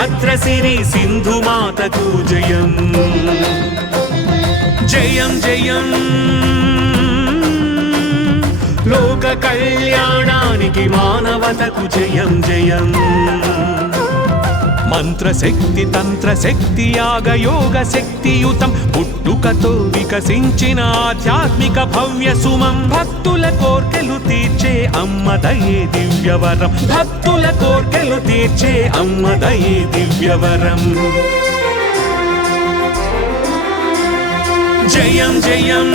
భద్రసిరి సింధు మాతకు జయం జయం జయం లోక కళ్యాణానికి మానవతకు జయం జయం మంత్రశక్తి తంత్రశక్తి యాగ యోగ శక్తియుతం పుట్టుకతో వికసించిన ఆధ్యాత్మిక భవ్య సుమం భక్తుల కోర్కెలు తీర్చే అమ్మదయే దివ్యవరం భక్తుల కోర్కెలు తీర్చే అమ్మదయే దివ్యవరం జయం జయం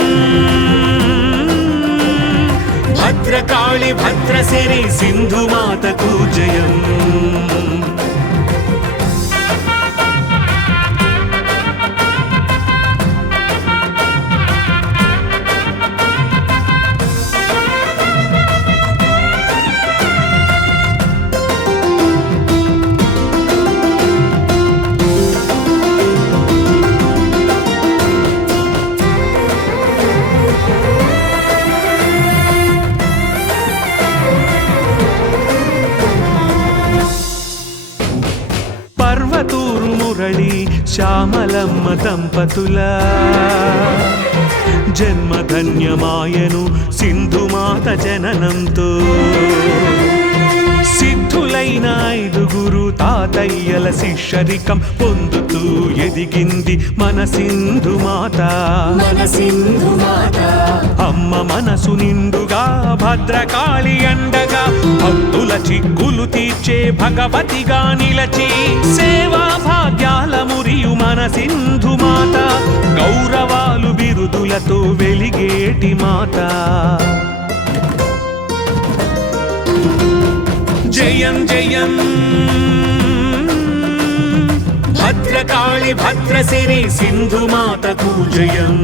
భద్రకాళి భద్రసిరి సింధు మాతకు జయం పర్వతూరు మురళి శ్యామలమ్మ దంపతుల జన్మధన్యమాయను సింధుమాత జననంతో సిద్ధులైన 5 తాతయ్యల శిష్యరికం పొందుతూ ఎదిగింది మన సింధుమాత అమ్మ మనసు నిండుగా భద్రకాళి అండగా భక్తుల చిక్కులు తీర్చే భగవతిగా నిలచి సేవా భాగ్యాల మురియు మన సింధుమాత గౌరవాలు బిరుదులతో వెలిగేటి మాత జయం జయం భద్రకాళి భద్రసిరి సింధు మాతకు జయం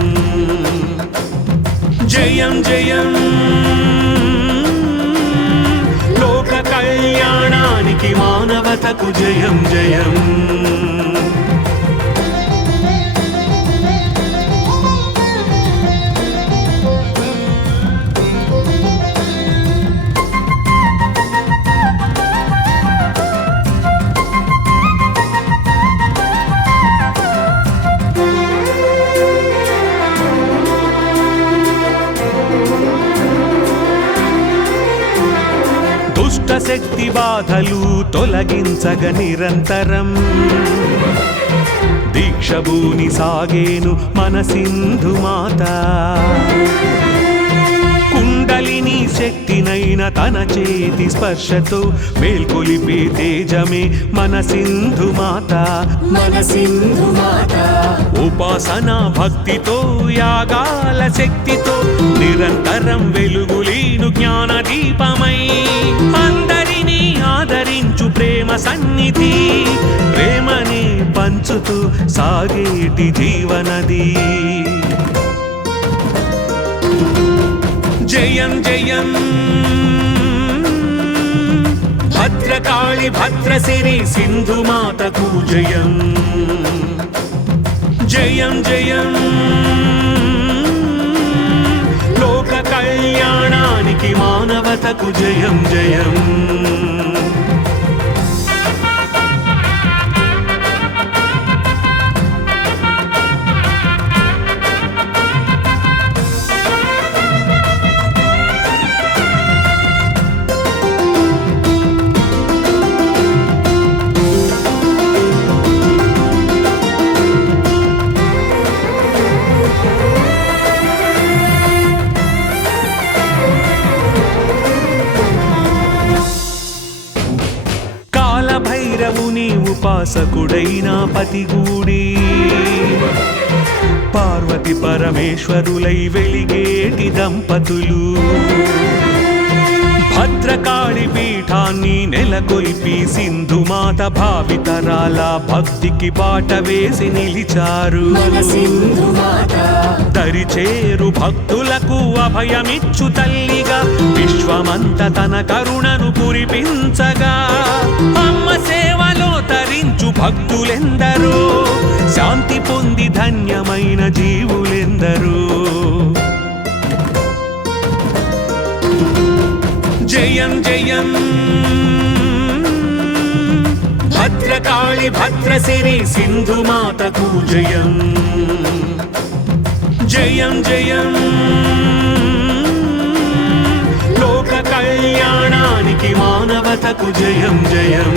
జయం జయం లోక కళ్యాణానికి మానవతకు జయం జయం శక్తి బాధలు తొలగించగ నిరంతరం దీక్షభూని సాగేను మన సింధుమాత కుండలిని శక్తినైన తన చేతి స్పర్శతో మేల్కొలిపే తేజమే మన సింధుమాత ఉపాసన భక్తితో యాగాల శక్తితో నిరంతరం వెలుగులీను జ్ఞాన దీపమై అందరినీ ఆదరించు ప్రేమ సన్నిధి ప్రేమని పంచుతూ సాగేటి జీవనది జయం జయం భద్రకాళి భద్రసిరి సింధు మాతకు జయం జయం జయం లోక కళ్యాణానికి మానవతకు జయం జయం భైరవుని ఉపాసకుడైన పతిగూడి పార్వతి పరమేశ్వరులై వెలిగేటి దంపతులు భద్రకాళి పీఠాన్ని నెలకొల్పి సింధుమాత భావితరాల భక్తికి బాట వేసి నిలిచారు దరిచేరు భక్తులకు అభయమిచ్చు తల్లిగా విశ్వమంత తన కరుణను కురిపించగా అమ్మ సేవలో తరించు భక్తులెందరో శాంతి పొంది ధన్యమైన జీవులెందరో జయం జయం భద్ర భద్రకాళి భద్రసిరి సింధు మాతకు జయం జయం జయం లోక కళ్యాణానికి మానవతకు జయం జయం